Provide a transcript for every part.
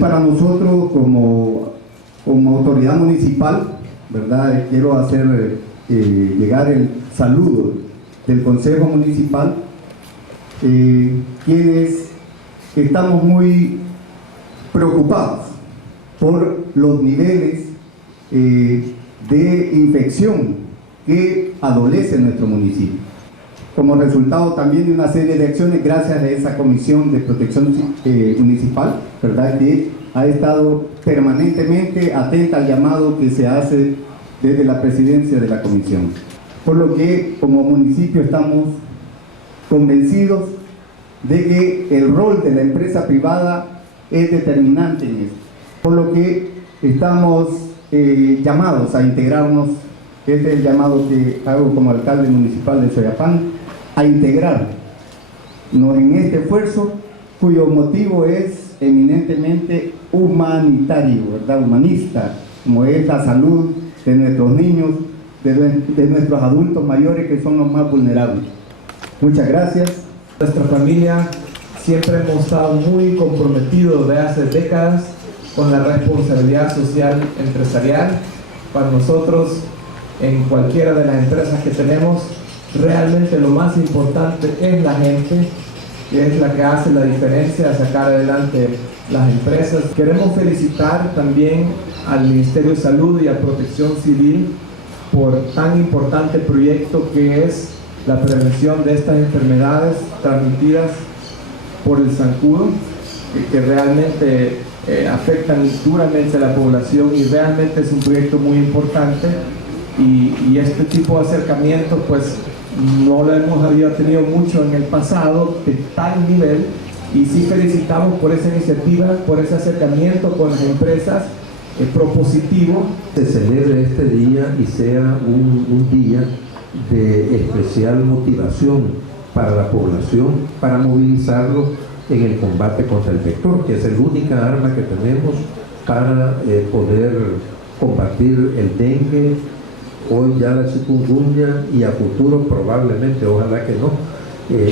Para nosotros como autoridad municipal, ¿verdad? Quiero hacer llegar el saludo del Consejo Municipal, quienes estamos muy preocupados por los niveles de infección que adolece nuestro municipio. Como resultado también de una serie de acciones, gracias a esa Comisión de Protección Municipal, ¿verdad?, que ha estado permanentemente atenta al llamado que se hace desde la presidencia de la Comisión. Por lo que como municipio estamos convencidos de que el rol de la empresa privada es determinante en esto. Por lo que estamos llamados a integrarnos, este es el llamado que hago como alcalde municipal de Soyapango, a integrarnos en este esfuerzo cuyo motivo es eminentemente humanitario, ¿verdad? Humanista, como es la salud de nuestros niños, de nuestros adultos mayores que son los más vulnerables. Muchas gracias. Nuestra familia siempre hemos estado muy comprometidos desde hace décadas con la responsabilidad social empresarial. Para nosotros, en cualquiera de las empresas que tenemos, realmente lo más importante es la gente, que es la que hace la diferencia de sacar adelante las empresas. Queremos felicitar también al Ministerio de Salud y a Protección Civil por tan importante proyecto que es la prevención de estas enfermedades transmitidas por el zancudo, que realmente afectan duramente a la población, y realmente es un proyecto muy importante, y este tipo de acercamientos pues no lo había tenido mucho en el pasado de tal nivel, y sí felicitamos por esa iniciativa, por ese acercamiento con las empresas propositivo. Se celebre este día y sea un día de especial motivación para la población, para movilizarlo en el combate contra el vector, que es la única arma que tenemos para poder combatir el dengue, hoy ya la chikungunya, y a futuro probablemente, ojalá que no,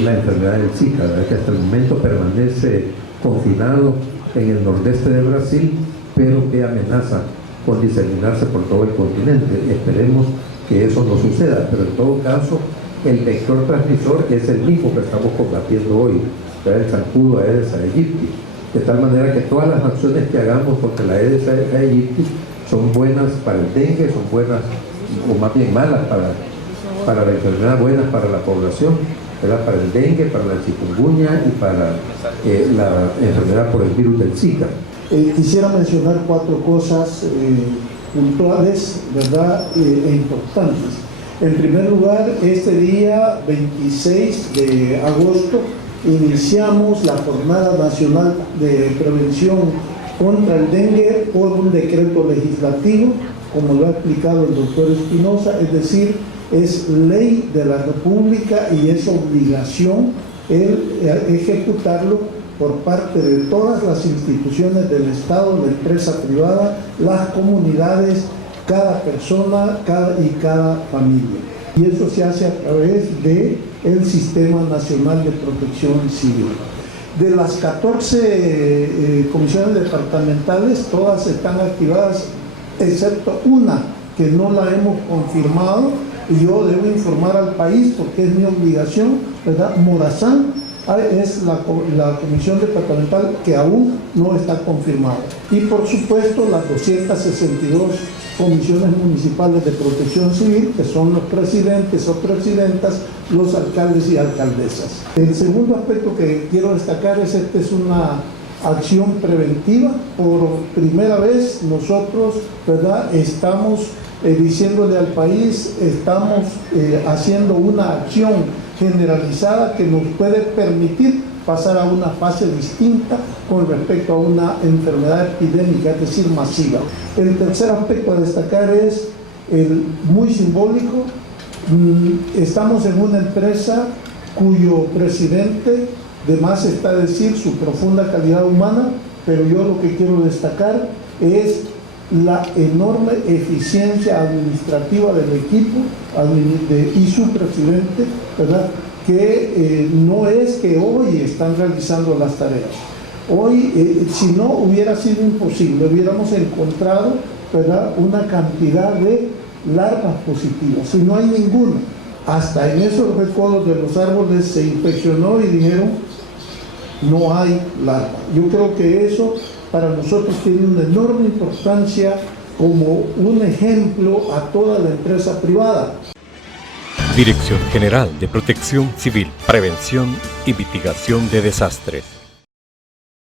la enfermedad del Zika, ¿verdad?, que hasta el momento permanece confinado en el nordeste de Brasil, pero que amenaza con diseminarse por todo el continente. Esperemos que eso no suceda, pero en todo caso el vector transmisor es el mismo que estamos combatiendo hoy, el zancudo Aedes aegypti, de tal manera que todas las acciones que hagamos contra la Aedes aegypti son buenas para el dengue, son buenas, o más bien malas para la enfermedad, buenas para la población, ¿verdad?, para el dengue, para la chikungunya y para la enfermedad por el virus del Zika. Quisiera mencionar 4 cosas puntuales, ¿verdad?, e importantes. En primer lugar, este día 26 de agosto iniciamos la Jornada Nacional de Prevención contra el Dengue por un decreto legislativo, como lo ha explicado el doctor Espinosa, es decir, es ley de la República y es obligación ejecutarlo por parte de todas las instituciones del Estado, la empresa privada, las comunidades, cada persona y cada familia. Y eso se hace a través del Sistema Nacional de Protección Civil. De las 14 comisiones departamentales, todas están activadas, excepto una que no la hemos confirmado, y yo debo informar al país porque es mi obligación, ¿verdad? Morazán es la comisión departamental que aún no está confirmada. Y por supuesto las 262 comisiones municipales de protección civil, que son los presidentes o presidentas, los alcaldes y alcaldesas. El segundo aspecto que quiero destacar es esta es una acción preventiva. Por primera vez nosotros, ¿verdad?, estamos diciéndole al país, estamos haciendo una acción generalizada que nos puede permitir pasar a una fase distinta con respecto a una enfermedad epidémica, es decir, masiva. El tercer aspecto a destacar es muy simbólico. Estamos en una empresa cuyo presidente, de más está decir su profunda calidad humana, pero yo lo que quiero destacar es la enorme eficiencia administrativa del equipo y su presidente, ¿verdad?, que no es que hoy están realizando las tareas. Hoy, si no hubiera sido imposible, hubiéramos encontrado, ¿verdad?, una cantidad de larvas positivas. Si no hay ninguna, hasta en esos recodos de los árboles se inspeccionó y dijeron no hay larva. Yo creo que eso para nosotros tiene una enorme importancia como un ejemplo a toda la empresa privada. Dirección General de Protección Civil, Prevención y Mitigación de Desastres.